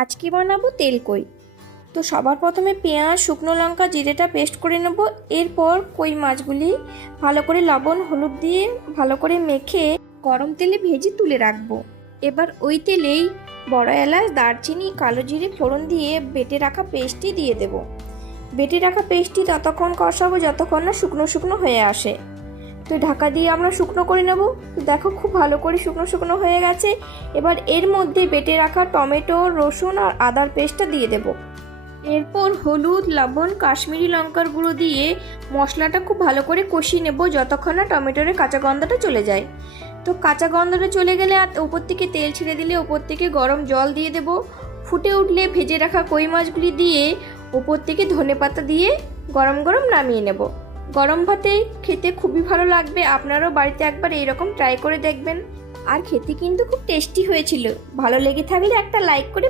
আজকে বানাবো তেলকই। তো সবার প্রথমে পেঁয়াজ, শুকনো লঙ্কা, জিরেটা পেস্ট করে নেব। এরপর কই মাছগুলি ভালো করে লবণ হলুদ দিয়ে ভালো করে মেখে গরম তেলে ভেজে তুলে রাখবো। এবার ওই তেলেই বড় এলাচ, দারচিনি, কালো জিরে ফোড়ন দিয়ে বেটে রাখা পেস্টটি দিয়ে দেব। বেটে রাখা পেস্টটি ততক্ষণ কষাবো যতক্ষণ না শুকনো শুকনো হয়ে আসে। তো ঢাকা দিয়ে আমরা শুকনো করে নেব। তো দেখো খুব ভালো করে শুকনো শুকনো হয়ে গেছে। এবার এর মধ্যে বেটে রাখা টমেটো, রসুন আর আদার পেস্টটা দিয়ে দেব। এরপর হলুদ, লবণ, কাশ্মীরি লঙ্কার গুঁড়ো দিয়ে মশলাটা খুব ভালো করে কষিয়ে নেব যতক্ষণ না টমেটোর কাঁচা গন্ধটা চলে যায়। তো কাঁচা গন্ধটা চলে গেলে আর উপর থেকে তেল ছেড়ে দিলে উপর থেকে গরম জল দিয়ে দেব। ফুটে উঠলে ভেজে রাখা কই মাছগুলি দিয়ে উপর থেকে ধনেপাতা দিয়ে গরম গরম নামিয়ে নেব। গরম ভাতে খেতে খুবই ভালো লাগবে। আপনারাও বাড়িতে একবার এইরকম ট্রাই করে দেখবেন। আর খেতে কিন্তু খুব টেস্টি হয়েছিল। ভালো লেগে থাকলে একটা লাইক করে